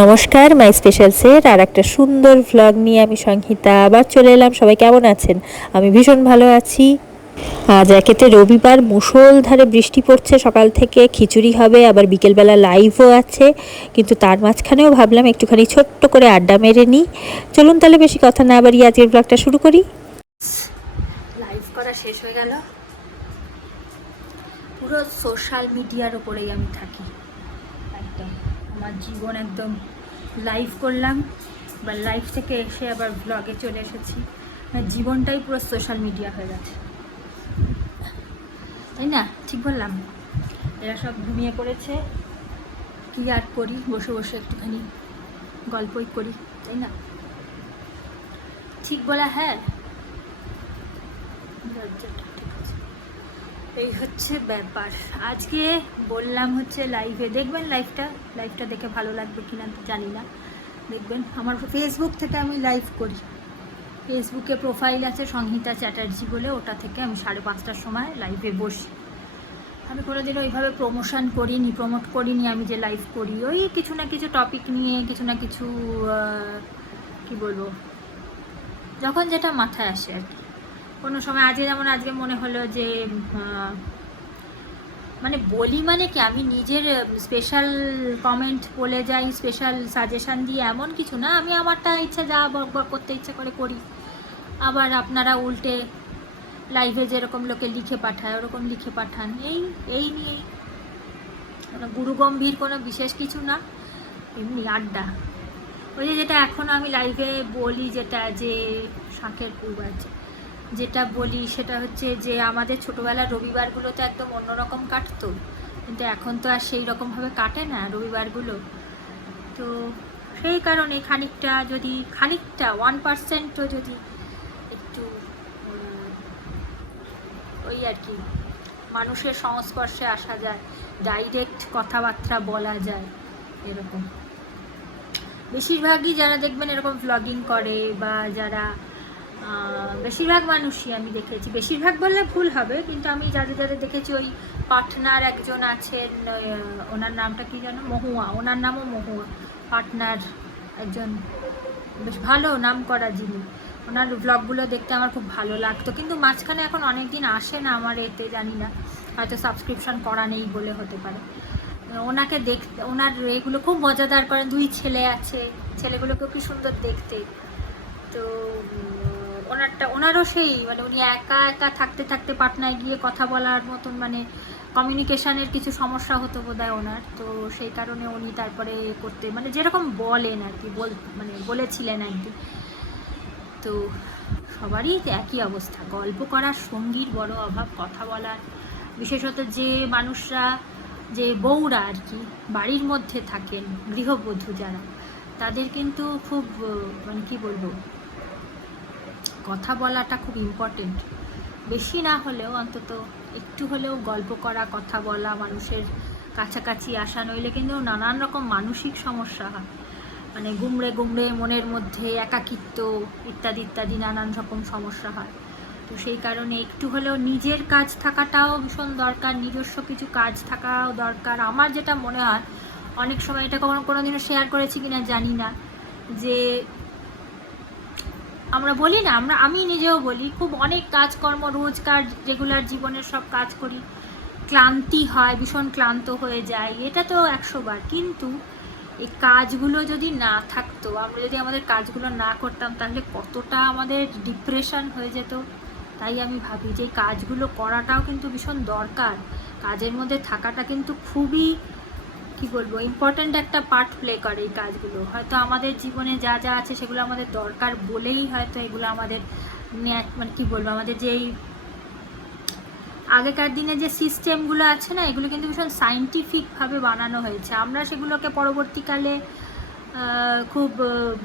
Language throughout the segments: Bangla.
নমস্কার, মাই স্পেশালসের আর একটা সুন্দর ভ্লগ নিয়ে আমি সংহিতা আবার চলে এলাম। সবাই কেমন আছেন? আমি ভীষণ ভালো আছি। আজ একেতে রবিবার, মুষলধারে বৃষ্টি পড়ছে সকাল থেকে, খিচুড়ি হবে, আবার বিকেলবেলা লাইভও আছে। কিন্তু তার মাঝখানেও ভাবলাম একটুখানি ছোট্ট করে আড্ডা মেরে নিই। চলুন তাহলে বেশি কথা না বাড়িয়ে আজকের ব্লগটা শুরু করি। লাইভ করা শেষ হয়ে গেল। পুরো সোশ্যাল মিডিয়ার ওপরেই আমি থাকি, একদম আমার জীবন একদম লাইভ করলাম, বা লাইভ থেকে এসে আবার ব্লগে চলে এসেছি। জীবনটাই পুরো সোশ্যাল মিডিয়া হয়ে গেছে, তাই না? ঠিক বললাম? এরা সব ঘুমিয়ে পড়েছে, কি আর করি, বসে বসে একটুখানি গল্পই করি, তাই না? ঠিক বলা? হ্যাঁ, এই হচ্ছে ব্যাপার। আজকে বললাম হচ্ছে লাইভে দেখবেন, লাইভটা দেখে ভালো লাগবে কিনা জানি না। দেখবেন আমার ফেসবুক থেকে আমি লাইভ করি। ফেসবুকে প্রোফাইল আছে সংহিতা চ্যাটার্জি বলে, ওটা থেকে আমি 5:30টার সময় লাইভে বসি। আমি কোনোদিনও ওইভাবে প্রমোট করিনি আমি যে লাইভ করি। ওই কিছু না কিছু টপিক নিয়ে, কিছু না কিছু কি বলবো, যখন যেটা মাথায় আসে আর কি। কোনো সময় আজকে মনে হলো যে মানে বলি, মানে কি আমি নিজের স্পেশাল কমেন্ট বলে যাই, স্পেশাল সাজেশান দিয়ে, এমন কিছু না। আমি আমারটা ইচ্ছা যা করতে ইচ্ছে করে করি। আবার আপনারা উল্টে লাইভে যেরকম লোকে লিখে পাঠায় ওরকম লিখে পাঠান, এই নিয়েই। কোনো গুরুগম্ভীর কোনো বিশেষ কিছু না, এমনি আড্ডা। ওই যেটা এখন আমি লাইভে বলি, যেটা যে শাঁখের পুব আছে, যেটা বলি সেটা হচ্ছে যে আমাদের ছোটোবেলার রবিবারগুলো তো একদম অন্যরকম কাটতো, কিন্তু এখন তো আর সেই রকমভাবে কাটে না রবিবারগুলো। তো সেই কারণে খানিকটা 1%ও যদি একটু ওই আর কি মানুষের সংস্পর্শে আসা যায়, ডাইরেক্ট কথাবার্তা বলা যায়, এরকম। বেশিরভাগই যারা দেখবেন এরকম ভ্লগিং করে, বা যারা বেশিরভাগ মানুষই আমি দেখেছি, বেশিরভাগ বললে ভুল হবে, কিন্তু আমি যাদের দেখেছি, ওই পার্টনার একজন আছেন, ওনার নামটা কি জানো, মহুয়া, ওনার নামও মহুয়া। পার্টনার একজন বেশ ভালো নাম করা যিনি, ওনার ব্লগগুলো দেখতে আমার খুব ভালো লাগতো। কিন্তু মাঝখানে এখন অনেক দিন আসে না আমার এতে, জানি না, হয়তো সাবস্ক্রিপশন করা নেই বলে হতে পারে। ওনাকে দেখতে, ওনার এগুলো খুব মজাদার করেন। 2 ছেলে আছে, ছেলেগুলোকেও কি সুন্দর দেখতে। তো ওনারও সেই মানে উনি একা একা থাকতে পাটনায় গিয়ে কথা বলার মতন, মানে কমিউনিকেশানের কিছু সমস্যা হতো বোধহয় ওনার। তো সেই কারণে উনি তারপরে করতে, মানে যেরকম বলেন আর কি, মানে বলেছিলেন আর কি। তো সবারই একই অবস্থা, গল্প করার সঙ্গীর বড় অভাব, কথা বলার। বিশেষত যে মানুষরা, যে বউরা আর কি বাড়ির মধ্যে থাকেন, গৃহবধূ যারা, তাদের কিন্তু খুব মানে কি বলবো, কথা বলাটা খুব ইম্পর্টেন্ট। বেশি না হলেও অন্তত একটু হলেও গল্প করা, কথা বলা, মানুষের কাছাকাছি আসা, নইলে কিন্তু নানান রকম মানসিক সমস্যা হয়। মানে গুমড়ে মনের মধ্যে একাকিত্ব ইত্যাদি নানান রকম সমস্যা হয়। তো সেই কারণে একটু হলেও নিজের কাজ থাকাটাও ভীষণ দরকার, নিজস্ব কিছু কাজ থাকাও দরকার। আমার যেটা মনে হয়, অনেক সময় এটা কোনোদিনও শেয়ার করেছি কিনা জানি না, যে আমরা বলি না, আমি নিজেও বলি, খুব অনেক কাজকর্ম, রোজকার রেগুলার জীবনের সব কাজ করি, ক্লান্তি হয়, ভীষণ ক্লান্ত হয়ে যায়, এটা তো 100 বার। কিন্তু এই কাজগুলো যদি না থাকতো, আমরা যদি আমাদের কাজগুলো না করতাম, তাহলে কতটা আমাদের ডিপ্রেশন হয়ে যেত। তাই আমি ভাবি যে কাজগুলো করাটাও কিন্তু ভীষণ দরকার, কাজের মধ্যে থাকাটা কিন্তু খুবই কি বলবো ইম্পর্ট্যান্ট একটা পার্ট প্লে করে এই কাজগুলো। হয়তো আমাদের জীবনে যা যা আছে সেগুলো আমাদের দরকার বলেই হয়তো এগুলো আমাদের মানে কি বলবো, আমাদের যেই আগেকার দিনে যে সিস্টেমগুলো আছে না, এগুলো কিন্তু ভীষণ সায়েন্টিফিকভাবে বানানো হয়েছে। আমরা সেগুলোকে পরবর্তীকালে খুব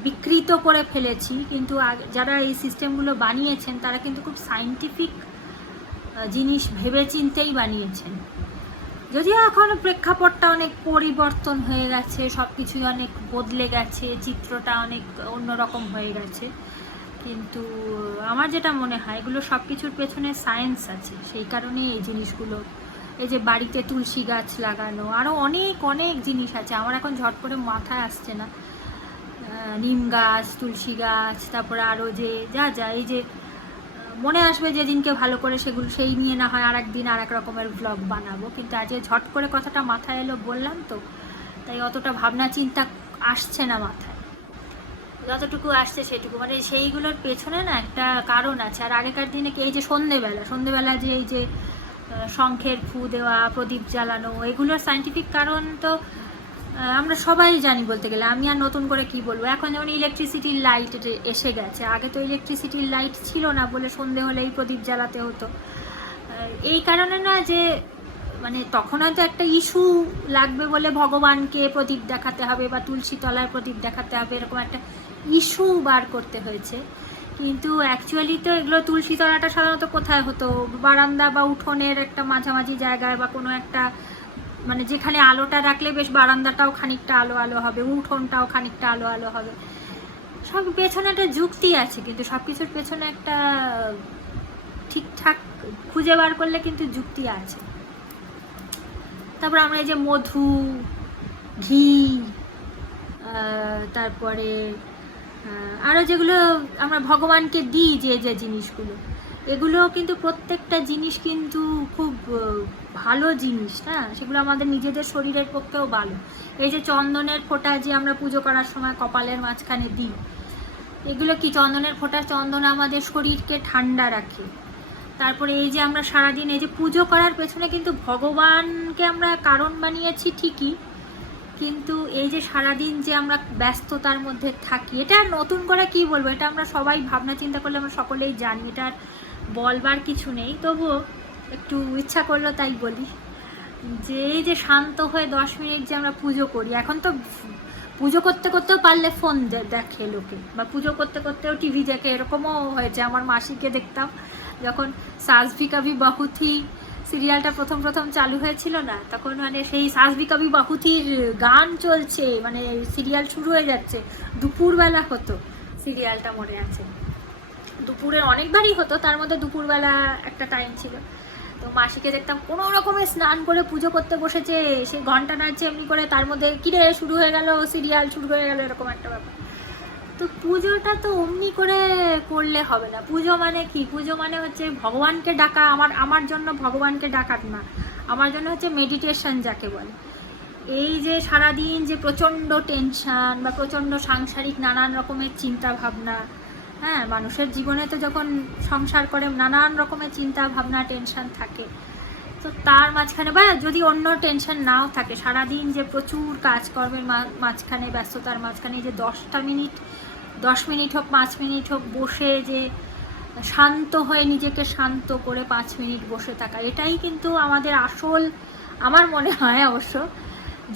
বিকৃত করে ফেলেছি, কিন্তু যারা এই সিস্টেমগুলো বানিয়েছেন তারা কিন্তু খুব সায়েন্টিফিক জিনিস ভেবে চিন্তেই বানিয়েছেন। যদিও এখন প্রেক্ষাপটটা অনেক পরিবর্তন হয়ে গেছে, সব কিছুই অনেক বদলে গেছে, চিত্রটা অনেক অন্যরকম হয়ে গেছে, কিন্তু আমার যেটা মনে হয়, এগুলো সব কিছুর পেছনে সায়েন্স আছে, সেই কারণে এই জিনিসগুলো এই যে বাড়িতে তুলসী গাছ লাগানো, আরও অনেক অনেক জিনিস আছে, আমার এখন ঝট করে মাথায় আসছে না। নিম গাছ, তুলসী গাছ, তারপরে আরও যে যা যা এই যে মনে আসবে যেদিনকে ভালো করে সেগুলো সেই নিয়ে না হয় আর একদিন আর এক রকমের ব্লগ বানাবো, কিন্তু আজকে ঝট করে কথাটা মাথায় এলো বললাম তো, তাই অতটা ভাবনা চিন্তা আসছে না মাথায়, যতটুকু আসছে সেটুকু, মানে সেইগুলোর পেছনে না একটা কারণ আছে। আর আগেকার দিনে কি এই যে সন্ধেবেলা যে এই যে শঙ্খের ফু দেওয়া, প্রদীপ জ্বালানো, এগুলোর সায়েন্টিফিক কারণ তো আমরা সবাই জানি বলতে গেলে, আমি আর নতুন করে কি বলবো। এখন যেমন ইলেকট্রিসিটির লাইট এসে গেছে, আগে তো ইলেকট্রিসিটির লাইট ছিল না বলে সন্ধে হলেই প্রদীপ জ্বালাতে হতো। এই কারণে না যে মানে তখন হয়তো একটা ইস্যু লাগবে বলে ভগবানকে প্রদীপ দেখাতে হবে বা তুলসী তলায় প্রদীপ দেখাতে হবে, এরকম একটা ইস্যু বার করতে হয়েছে। কিন্তু অ্যাকচুয়ালি তো এগুলো তুলসী তলাটা সাধারণত কোথায় হতো, বারান্দা বা উঠোনের একটা মাঝামাঝি জায়গায়, বা কোনো একটা মানে যেখানে আলোটা রাখলে বেশ বারান্দাটাও খানিকটা আলো আলো হবে, উঠোনটাও খানিকটা আলো আলো হবে। সব পেছনে একটা যুক্তি আছে, কিন্তু সব কিছুর পেছনে একটা ঠিকঠাক খুঁজে বার করলে কিন্তু যুক্তি আছে। তারপর আমরা এই যে মধু, ঘি, তারপরে আরও যেগুলো আমরা ভগবানকে দিই, যে যে জিনিসগুলো, এগুলো কিন্তু প্রত্যেকটা জিনিস কিন্তু খুব ভালো জিনিস না, সেগুলো আমাদের নিজেদের শরীরের পক্ষেও ভালো। এই যে চন্দনের ফোঁটা যে আমরা পুজো করার সময় কপালের মাঝখানে দিই, এগুলো কি চন্দনের ফোঁটা, চন্দন আমাদের শরীরকে ঠান্ডা রাখে। তারপরে এই যে আমরা সারাদিন এই যে পুজো করার পেছনে কিন্তু ভগবানকে আমরা কারণ বানিয়েছি ঠিকই, কিন্তু এই যে সারাদিন যে আমরা ব্যস্ততার মধ্যে থাকি, এটা নতুন করে কি বলবো, এটা আমরা সবাই ভাবনা চিন্তা করলে আমরা সকলেই জানি, এটা বলবার কিছু নেই, তবুও একটু ইচ্ছা করলো তাই বলি। যে এই যে শান্ত হয়ে 10 মিনিট যে আমরা পুজো করি, এখন তো পুজো করতে করতেও পারলে ফোন দেখে লোকে, বা পুজো করতে করতেও টিভি দেখে, এরকমও হয়েছে। আমার মাসিকে দেখতাম যখন সাস ভি কাভি বাহু থি সিরিয়ালটা প্রথম চালু হয়েছিল না, তখন মানে সেই সাস ভি কাভি বাহু থির গান চলছে, মানে সিরিয়াল শুরু হয়ে যাচ্ছে, দুপুরবেলা হতো সিরিয়ালটা, মনে আছে দুপুরের অনেকবারই হতো, তার মধ্যে দুপুরবেলা একটা টাইম ছিল। তো মাসিকে দেখতাম কোনো রকমে স্নান করে পুজো করতে বসেছে, সেই ঘন্টা নাড়ছে এমনি করে, তার মধ্যে কিরে শুরু হয়ে গেল সিরিয়াল, শুরু হয়ে গেল, এরকম একটা ব্যাপার। তো পুজোটা তো অমনি করে করলে হবে না। পুজো মানে কি, পুজো মানে হচ্ছে ভগবানকে ডাকা, আমার জন্য ভগবানকে ডাকার না, আমার জন্য হচ্ছে মেডিটেশন যাকে বলে। এই যে সারাদিন যে প্রচণ্ড টেনশান বা প্রচণ্ড সাংসারিক নানান রকমের চিন্তা ভাবনা, হ্যাঁ মানুষের জীবনে তো যখন সংসার করে নানান রকমের চিন্তা ভাবনা টেনশান থাকে, তো তার মাঝখানে বা যদি অন্য টেনশন নাও থাকে, সারাদিন যে প্রচুর কাজকর্মের মাঝখানে, ব্যস্ততার মাঝখানে যে 10 মিনিট হোক 5 মিনিট হোক বসে যে শান্ত হয়ে নিজেকে শান্ত করে 5 মিনিট বসে থাকা, এটাই কিন্তু আমাদের আসল, আমার মনে হয় অবশ্য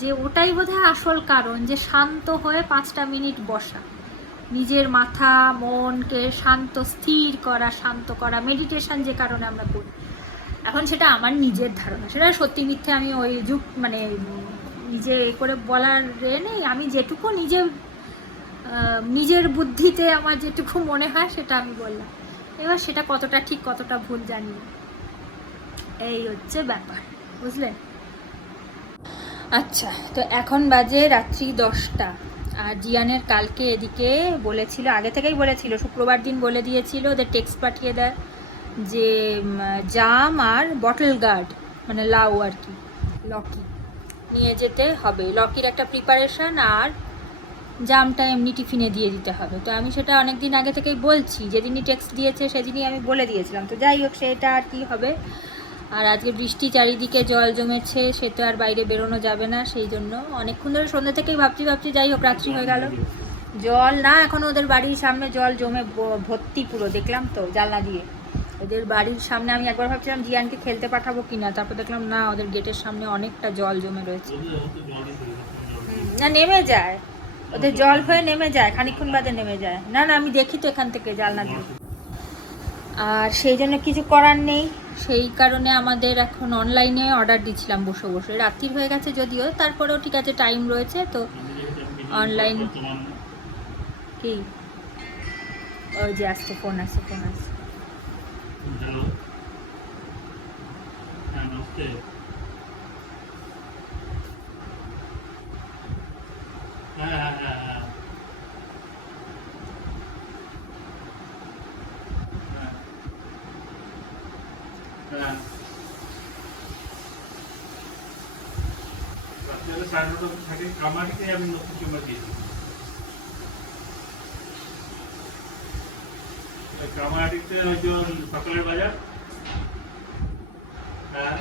যে ওটাই বোধহয় আসল কারণ, যে শান্ত হয়ে 5টা মিনিট বসা, নিজের মাথা মনকে শান্ত স্থির করা, শান্ত করা, মেডিটেশন যে কারণে আমরা করি। এখন সেটা আমার নিজের ধারণা, সেটা সত্যি মিথ্যে আমি ওই মানে নিজে করে বলার নেই, আমি যেটুকু নিজের বুদ্ধিতে আমার যেটুকু মনে হয় সেটা আমি বললাম। এবার সেটা কতটা ঠিক কতটা ভুল জানি না, এই হচ্ছে ব্যাপার, বুঝলেন। আচ্ছা, তো এখন বাজে রাত্রি 10টা, আর জিয়ানের কালকে এদিকে বলেছিল, আগে থেকেই বলেছিল, শুক্রবার দিন বলে দিয়েছিল, ওদের টেক্সট পাঠিয়ে দেয় যে জাম আর বটল গার্ড মানে লাউ আর কি, লকি নিয়ে যেতে হবে, লকির একটা প্রিপারেশান, আর জামটা এমনি টিফিনে দিয়ে দিতে হবে। তো আমি সেটা অনেক দিন আগে থেকেই বলছি, যেদিনই টেক্সট দিয়েছে সেদিনই আমি বলে দিয়েছিলাম। তো যাই হোক, সেটা আর কি হবে। আর আজকে বৃষ্টি, চারিদিকে জল জমেছে, সে তো আর বাইরে বেরোনো যাবে না, সেই জন্য অনেকক্ষণ ধরে সন্ধ্যা থেকেই ভাবছি, যাই হোক রাত্রি হয়ে গেল, জল না এখন ওদের বাড়ির সামনে জল জমে ভর্তি পুরো, দেখলাম তো জানলা দিয়ে ওদের বাড়ির সামনে। আমি একবার ভাবছিলাম জিয়ানকে খেলতে পাঠাবো কিনা, তারপর দেখলাম না, ওদের গেটের সামনে অনেকটা জল জমে রয়েছে। না নেমে যায়, ওদের জল হয়ে নেমে যায়, খানিকক্ষণ বাদে নেমে যায়। না আমি দেখি তো এখান থেকে জানলা দিয়ে, আর সেই জন্য কিছু করার নেই, সেই কারণে আমাদের এখন অনলাইনে অর্ডার দিচ্ছিলাম বসে বসে, রাত্রি হয়ে গেছে যদিও, তারপরেও ঠিক আছে, টাইম রয়েছে তো অনলাইন। কি ওই যে আসছে, ফোন আসছে। 9:30 থাকে। কামারিতে আমি নতুন চেম্বার দিয়েছি। কামারিতে ওই যে সকালের বাজার, হ্যাঁ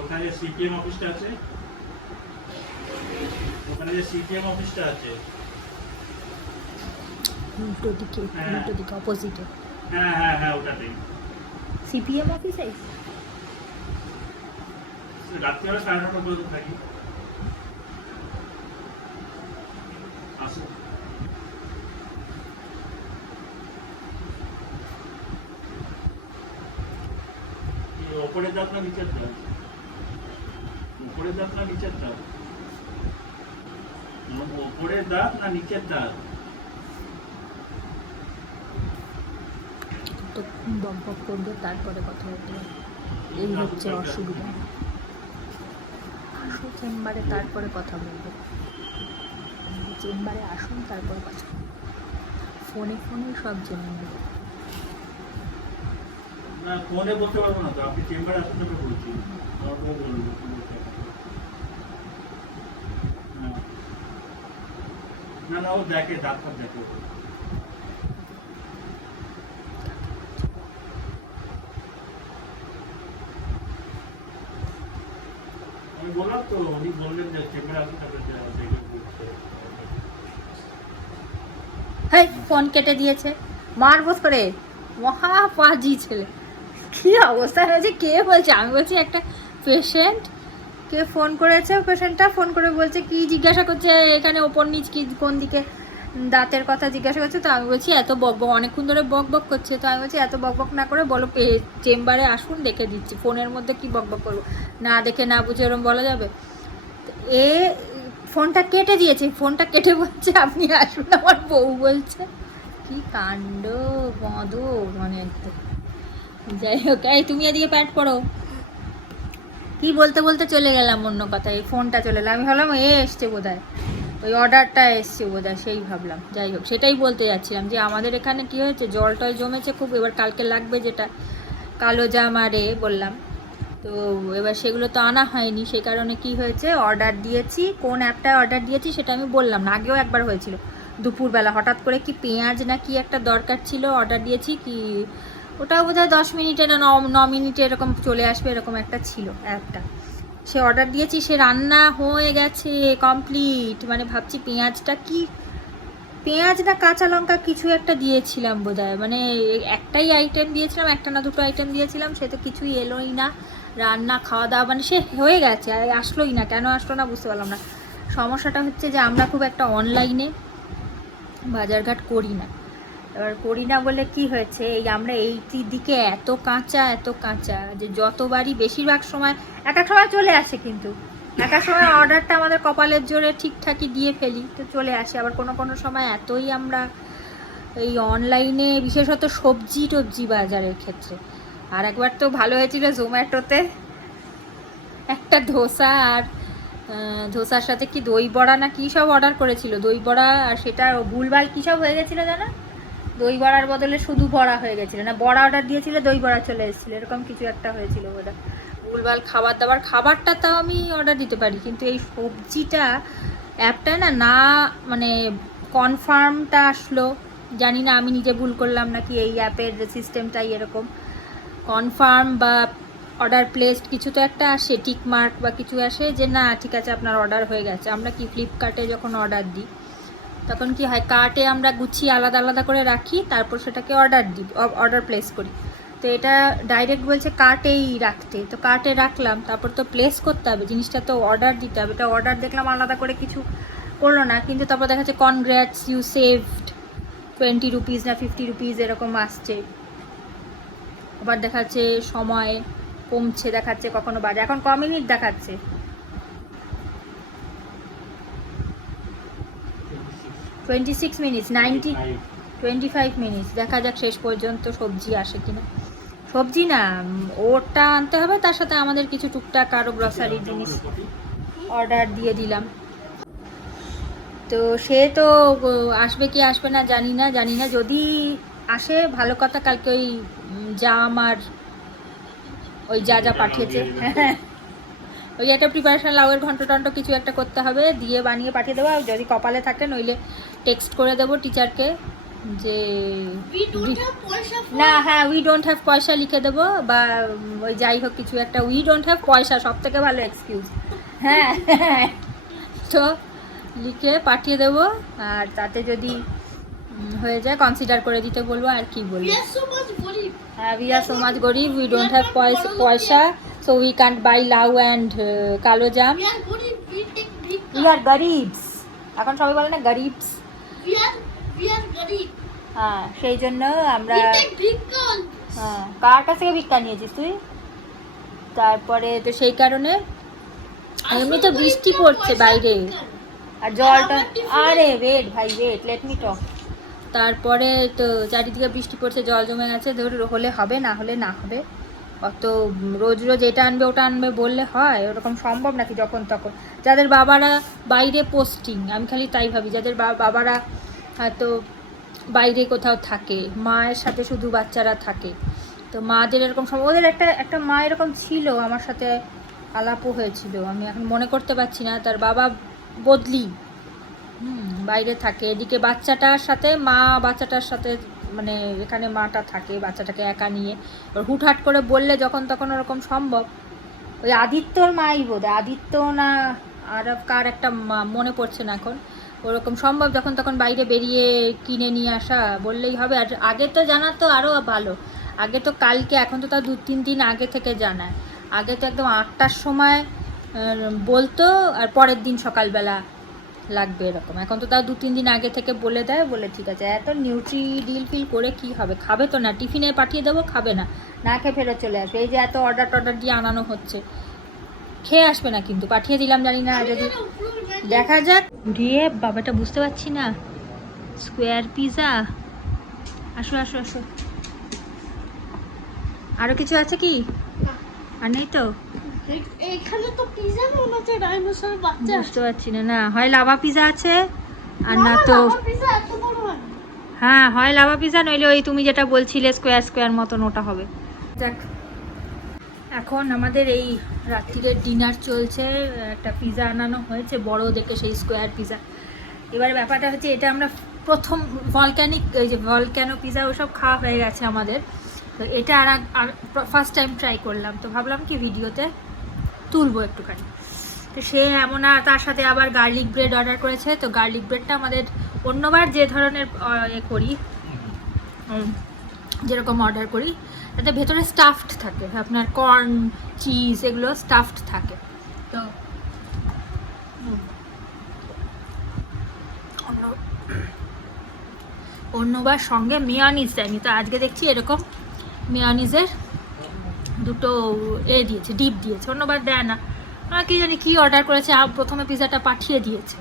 ওখানে সিপিএম অফিসটা আছে, ওখানে যে সিপিএম অফিসটা আছে উল্টো দিকে, উল্টো দিকে অপোজিটে। হ্যাঁ হ্যাঁ হ্যাঁ ওটাতেই। সিপিএম অফিসে রাত্রিবেলা 9:30 পর্যন্ত থাকি। আসো ওপরের দাঁত না নিচের দাঁত? উপরের দাঁত না নিচের দাঁত? উপরের দাঁত না নিচের দাঁত? তো বক বক করবে, তারপরে কথা বলতে হবে। এই হচ্ছে অসুবিধা। আসো চেম্বারে, তারপরে কথা বলবো। চেম্বারে আসুন, তারপর কথা। ফোনে ফোনে সব জেনে নেব। না ফোনে বলতে পারবো না তো, আপনি চেম্বারে আসুন তবে বলছি। না না ও দেখে, দাঁত ফাঁত দেখে। আমি বললাম তো, উনি বললেন যে চেম্বারে আসুন তারপরে হ্যাঁ, ফোন কেটে দিয়েছে, মারবো করে। মহা পাজি ছেলে, কি অবস্থা হয়েছে কে বলছে? আমি বলছি একটা পেশেন্ট কে ফোন করেছে, পেশেন্টটা ফোন করে বলছে কি জিজ্ঞাসা করছে, এখানে ওপর নিচ কি কোন দিকে দাঁতের কথা জিজ্ঞাসা করছে। তো আমি বলছি এত বক বক, অনেকক্ষণ ধরে বক বক করছে। তো আমি বলছি এত বক বক না করে বলো চেম্বারে আসুন, দেখে দিচ্ছি। ফোনের মধ্যে কি বক বক করবো, না দেখে না বুঝে এরকম বলা যাবে? এ ফোনটা কেটে দিয়েছে, ফোনটা কেটে বলছে আপনি আসুন, আমার বউ বলছে। কি কাণ্ড বঁদ, মানে একদম। যাই হোক, এই তুমি এদিকে প্যাড পড়ো। কি বলতে বলতে চলে গেলাম অন্য কথায়, ফোনটা চলে এলাম। আমি ভাবলাম এ এসছে বোধহয়, ওই অর্ডারটা এসছে বোধহয়, সেই ভাবলাম। যাই হোক, সেটাই বলতে যাচ্ছিলাম যে আমাদের এখানে কি হয়েছে, জল টল জমেছে খুব। এবার কালকে লাগবে যেটা কালো জাম আরে বললাম, তো এবার সেগুলো তো আনা হয়নি। সেই কারণে কি হয়েছে, অর্ডার দিয়েছি। কোন অ্যাপটায় অর্ডার দিয়েছি সেটা আমি বললাম না, আগেও একবার হয়েছিল দুপুরবেলা। হঠাৎ করে কি পেঁয়াজ না কি একটা দরকার ছিল, অর্ডার দিয়েছি। কি ওটাও বোধহয় 10 মিনিটে না 9 মিনিটে এরকম চলে আসবে, এরকম একটা ছিল অ্যাপটা। সে অর্ডার দিয়েছি, সে রান্না হয়ে গেছে কমপ্লিট। মানে ভাবছি পেঁয়াজটা কি, পেঁয়াজ না কাঁচা লঙ্কা কিছু একটা দিয়েছিলাম বোধহয়, মানে একটাই আইটেম দিয়েছিলাম, একটা না দুটো আইটেম দিয়েছিলাম। সে তো কিছুই এলোই না, রান্না খাওয়া দাওয়া মানে সে হয়ে গেছে, আর আসলোই না। কেন আসলো না বুঝতে পারলাম না। সমস্যাটা হচ্ছে যে আমরা খুব একটা অনলাইনে বাজারঘাট করি না। এবার করি না বলে কি হয়েছে, এই আমরা এইটির দিকে এত কাঁচা যে যতবারই, বেশিরভাগ সময় এক এক সময় চলে আসে, কিন্তু এক এক সময় অর্ডারটা আমাদের কপালের জোরে ঠিকঠাকই দিয়ে ফেলি, তো চলে আসে। আবার কোনো কোনো সময় এতই আমরা এই অনলাইনে, বিশেষত সবজি টবজি বাজারের ক্ষেত্রে। আর একবার তো ভালো হয়েছিল জোম্যাটোতে একটা ধোসা, আর ধোসার সাথে কি দই বড়া না কী সব অর্ডার করেছিল, দই বড়া। আর সেটা ভুলভাল কী সব হয়ে গেছিলো জানো, দই বড়ার বদলে শুধু বড়া হয়ে গেছিলো, না বড়া অর্ডার দিয়েছিল দই বড়া চলে এসেছিলো, এরকম কিছু একটা হয়েছিল বোধহয়। ভুলভাল খাবার দাবার, খাবারটা তাও আমি অর্ডার দিতে পারি, কিন্তু এই সবজিটা অ্যাপটায় না মানে কনফার্মটা আসলো, জানি না আমি নিজে ভুল করলাম নাকি এই অ্যাপের সিস্টেমটাই এরকম। কনফার্ম বা অর্ডার প্লেসড কিছু তো একটা আসে, টিক মার্ক বা কিছু আসে যে না ঠিক আছে আপনার অর্ডার হয়ে গেছে। আমরা কি ফ্লিপকার্টে যখন অর্ডার দিই তখন কি হয়, কার্টে আমরা গুছিয়ে আলাদা আলাদা করে রাখি, তারপর সেটাকে অর্ডার প্লেস করি। তো এটা ডাইরেক্ট বলছে কার্টেই রাখতে, তো কার্টে রাখলাম, তারপর তো প্লেস করতে হবে জিনিসটা, তো অর্ডার দিতে হবে। এটা অর্ডার দেখলাম আলাদা করে কিছু করলো না, কিন্তু তারপর দেখা যাচ্ছে কনগ্র্যাটস ইউ সেভড 20 রুপিস না 50 রুপিস এরকম আসছে। আবার দেখাচ্ছে সময় কমছে, দেখাচ্ছে কখনো বাজে, এখন ক মিনিট দেখাচ্ছে, 26 মিনিটস, 25 মিনিটস। দেখা যাক শেষ পর্যন্ত সবজি আসে কিনা। সবজি না, ওটা আনতে হবে, তার সাথে আমাদের কিছু টুকটাক আরও গ্রসারি জিনিস অর্ডার দিয়ে দিলাম। তো সে তো আসবে কি আসবে না জানি না, যদি আসে ভালো কথা। কালকে ওই জাম আর ওই যা পাঠিয়েছে, হ্যাঁ ওই একটা প্রিপারেশন লাউয়ের ঘন্ট টন্ট কিছু একটা করতে হবে, দিয়ে বানিয়ে পাঠিয়ে দেবো। যদি কপালে থাকে, নইলে টেক্সট করে দেবো টিচারকে যে না, হ্যাঁ উই ডোন্ট হ্যাভ পয়সা লিখে দেবো, বা ওই যাই হোক কিছু একটা, উই ডোন্ট হ্যাভ পয়সা সব থেকে ভালো এক্সকিউজ। হ্যাঁ তো লিখে পাঠিয়ে দেবো, আর তাতে যদি হয়ে যায় কনসিডার করে দিতে বলবো, আর কি বলবো। হ্যাঁ, উই আর সো মাচ গরিব, উই ডোন্ট হ্যাভ পয়সা, সো উই কান্ট বাই লাউ অ্যান্ড কালো জাম। উই আর গরিবস, এখন সবাই বলে না গরিবস। হ্যাঁ, সেই জন্য আমরা, হ্যাঁ, কার কাছ থেকে ভিক্ষা নিয়েছিস তুই? তারপরে তো সেই কারণে, এমনি তো বৃষ্টি পড়ছে বাইরে, আর জলটা, আরে ওয়েট ভাই ওয়েট, লেট মি টক। তারপরে তো চারিদিকে বৃষ্টি পড়ছে, জল জমে গেছে, ধর হলে হবে, না হলে না হবে। অত রোজ রোজ এটা আনবে ওটা আনবে বললে হয়? ওরকম সম্ভব নাকি যখন তখন? যাদের বাবারা বাইরে পোস্টিং, আমি খালি তাই ভাবি, যাদের বাবারা হয়তো বাইরে কোথাও থাকে, মায়ের সাথে শুধু বাচ্চারা থাকে, তো মাদের এরকম সম্ভব। ওদের একটা মা এরকম ছিল, আমার সাথে আলাপও হয়েছিল, আমি এখন মনে করতে পারছি না। তার বাবা বদলি বাইরে থাকে, এদিকে বাচ্চাটার সাথে মা, বাচ্চাটার সাথে মানে এখানে মাটা থাকে, বাচ্চাটাকে একা নিয়ে। ওর হুটহাট করে বললে যখন তখন ওরকম সম্ভব। ওই আদিত্যর মাই বোধহয়, আদিত্য না আর কার একটা মনে পড়ছে না এখন, ওরকম সম্ভব যখন তখন বাইরে বেরিয়ে কিনে নিয়ে আসা বললেই হবে। আর আগে তো জানা তো আরও ভালো, আগে তো কালকে, এখন তো তাও 2-3 দিন আগে থেকে জানায়। আগে তো একদম 8টার সময় বলতো, আর পরের দিন সকালবেলা লাগবে এরকম। এখন তো তাও 2-3 দিন আগে থেকে বলে দেয়, বলে ঠিক আছে। এত নিউট্রি ডিল ফিল করে কি হবে? খাবে তো না, টিফিনে পাঠিয়ে দেবো, খাবে না, না খেয়ে ফেরত চলে আসবে। এই যে এত অর্ডার দিয়ে আনানো হচ্ছে, খেয়ে আসবে না, কিন্তু পাঠিয়ে দিলাম, জানি না যদি দেখা যাক। দিয়ে বাবাটা বুঝতে পারছি না, স্কোয়ার পিজা, আসো আসো আসো। আরো কিছু আছে কি? আর নেই তো? এখানে তো পিজা মনে হচ্ছে ডাইনোসর বাচ্চা। বুঝতে পারছি না, না হয় লাভা পিজা আছে, আর না তো পিজা এত বড় হয়। হ্যাঁ, হয় লাভা পিজা, নইলে ওই তুমি যেটা বলছিলে স্কোয়ার মতন, ওটা হবে। যাক, এখন আমাদের এই রাত্রিরের ডিনার চলছে। একটা পিজা আনানো হয়েছে বড় দেখে, সেই স্কোয়ার পিজা। এবার ব্যাপারটা হচ্ছে, এটা আমরা প্রথম ভলক্যানো পিজা ওসব খাওয়া হয়ে গেছে আমাদের, তো এটা আর ফার্স্ট টাইম ট্রাই করলাম। তো ভাবলাম কি ভিডিওতে তুলবো একটুখানি। তো সে এমন, আর তার সাথে আবার গার্লিক ব্রেড অর্ডার করেছে। তো গার্লিক ব্রেডটা আমাদের অন্যবার যে ধরনের করি, যেরকম অর্ডার করি, তাতে ভেতরে স্টাফড থাকে, আপনার কর্ন, চিজ, এগুলো স্টাফড থাকে। তো অন্যবার সঙ্গে মেয়োনিজ দেয়নি, তো আজকে দেখছি এরকম মেয়োনিজের দুটো দিয়েছে, ডিপ দিয়েছে, অন্যবার দেয় না। কি জানি কি অর্ডার করেছে, প্রথমে পিজাটা পাঠিয়ে দিয়েছে,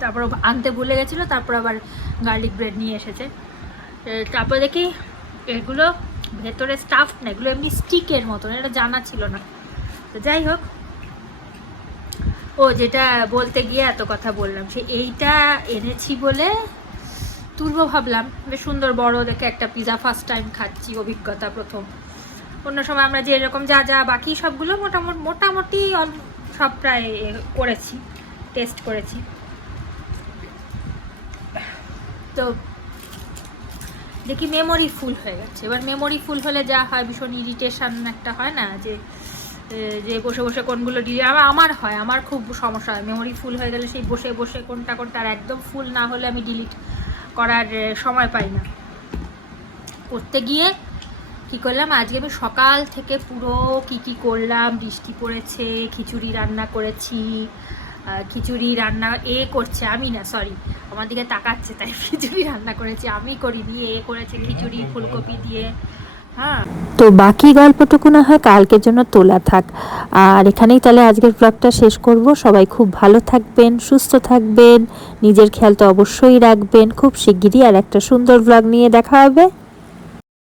তারপর আনতে ভুলে গেছিলো, তারপর আবার গার্লিক ব্রেড নিয়ে এসেছে। তারপর দেখি এগুলো ভেতরে স্টাফড না, এগুলো এমনি স্টিকের মতন, এটা জানা ছিল না। তো যাই হোক, ও যেটা বলতে গিয়ে এত কথা বললাম, সে এইটা এনেছি বলে তুলবো ভাবলাম। বেশ সুন্দর বড় দেখে একটা পিজা, ফার্স্ট টাইম খাচ্ছি, অভিজ্ঞতা প্রথম। অন্য সময় আমরা যে এরকম যা বাকি সবগুলো মোটামুটি সব প্রায় করেছি, টেস্ট করেছি। তো দেখি মেমোরি ফুল হয়ে গেছে। এবার মেমোরি ফুল হলে যা হয়, ভীষণ ইরিটেশন একটা হয় না, যে বসে বসে কোনগুলো আমার হয়, আমার খুব সমস্যা হয় মেমোরি ফুল হয়ে গেলে। সেই বসে বসে কোনটা আর একদম ফুল না হলে আমি ডিলিট করার সময় পাই না। করতে গিয়ে কী করলাম, আজকে আমি সকাল থেকে পুরো কি করলাম, বৃষ্টি পড়েছে, খিচুড়ি রান্না করেছি, খিচুড়ি রান্না করছে, আমি না, সরি, আমার দিকে তাকাচ্ছে তাই খিচুড়ি রান্না করেছি, আমি করিনি, করেছে খিচুড়ি ফুলকপি দিয়ে। হ্যাঁ, তো বাকি গল্পটুকু না হয় কালকের জন্য তোলা থাক। আর এখানেই তাহলে আজকের ব্লগটা শেষ করব। সবাই খুব ভালো থাকবেন, সুস্থ থাকবেন, নিজের খেয়াল তো অবশ্যই রাখবেন। খুব শিগগিরই আর একটা সুন্দর ব্লগ নিয়ে দেখা হবে।